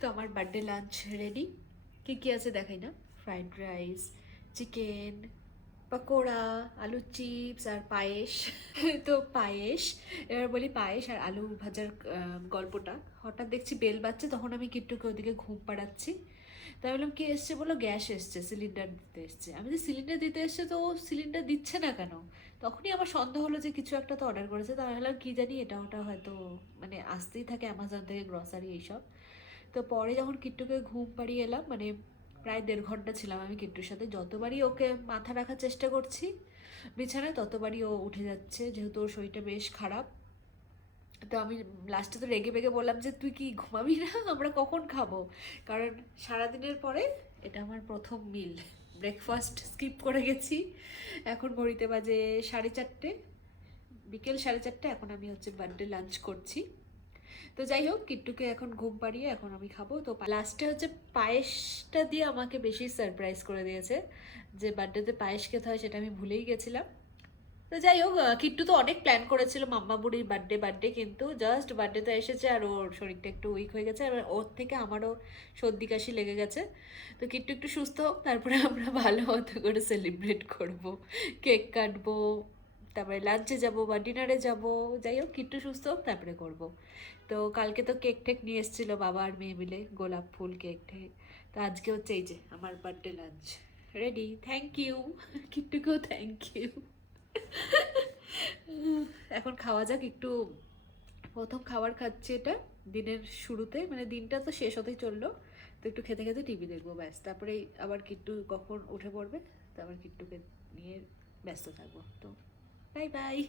তো আমার birthday lunch ready কী কী আছে দেখাই না? ফ্রাইড রাইস চিকেন পকোড়া আলু চিপস আর পায়েস। তো পায়েস, এবার বলি পায়েস আর আলু ভাজার গল্পটা। হঠাৎ দেখছি বেল বাজছে, তখন আমি কিট্টুকে ওদিকে ঘুম পাড়াচ্ছি। তাই বললাম কি এসছে বলো? গ্যাস এসছে সিলিন্ডার দিতে এসছে। আমি যে সিলিন্ডার দিতে এসছে তো ও সিলিন্ডার দিচ্ছে না কেন? তখনই আমার সন্দেহ হলো যে কিছু একটা তো অর্ডার করেছে। তা আমি ভাবলাম কি জানি, এটা ওটা হয়তো মানে আসতেই থাকে অ্যামাজন থেকে গ্রসারি এইসব। তো পরে যখন কিট্টুকে ঘুম পাড়িয়ে এলাম মানে প্রায় দেড় ঘণ্টা ছিলাম আমি কিট্টুর সাথে, যতবারই ওকে মাথা রাখার চেষ্টা করছি, বিছানায় ততবারই ও উঠে যাচ্ছে, যেহেতু ওর শরীরটা বেশ খারাপ। তো আমি লাস্টে তো রেগে বেগে বললাম যে, তুই কি ঘুমাবি না? আমরা কখন খাব? কারণ সারাদিনের পরে এটা আমার প্রথম মিল ব্রেকফাস্ট স্কিপ করে গেছি। এখন ঘড়িতে বাজে সাড়ে চারটে। বিকেল সাড়ে চারটে, এখন আমি হচ্ছে বার্থডে লাঞ্চ করছি। তো যাই হোক, কিট্টুকে এখন ঘুম পাড়িয়ে এখন আমি খাব। তো লাস্টে হচ্ছে পায়েসটা দিয়ে আমাকে বেশি সারপ্রাইজ করে দিয়েছে, যে বার্থডেতে পায়েস খেতে হয় সেটা আমি ভুলেই গেছিলাম। তো যাই হোক কিট্টু তো অনেক প্ল্যান করেছিল মাম্মা বুড়ির বার্থডে বার্থডে কিন্তু জাস্ট বার্থডেতে এসেছে আর ওর শরীরটা একটু উইক হয়ে গেছে, এবার ওর থেকে আমারও সর্দি কাশি লেগে গেছে। তো কিট্টু একটু সুস্থ হোক, তারপরে আমরা ভালো মতো করে সেলিব্রেট করব। কেক কাটবো তারপরে লাঞ্চে যাব বা ডিনারে যাব, যাই হোক কিট্টু সুস্থ হোক, তারপরে করব। তো কালকে তো কেক টেক নিয়ে এসেছিল বাবা আর মেয়ে মিলে, গোলাপ ফুল কেক টেক তো আজকে হচ্ছে এই যে, আমার birthday lunch ready thank you কিট্টুকেও thank you এখন খাওয়া যাক, একটু প্রথম খাবার খাচ্ছি এটা, দিনের শুরুতে। মানে দিনটা তো শেষ হতেই চলল। তো একটু খেতে খেতে টিভি দেখব, ব্যাস। তারপরে আবার কিট্টু কখন উঠে পড়বে তারপর কিট্টুকে নিয়ে ব্যস্ত থাকব। তো Bye bye.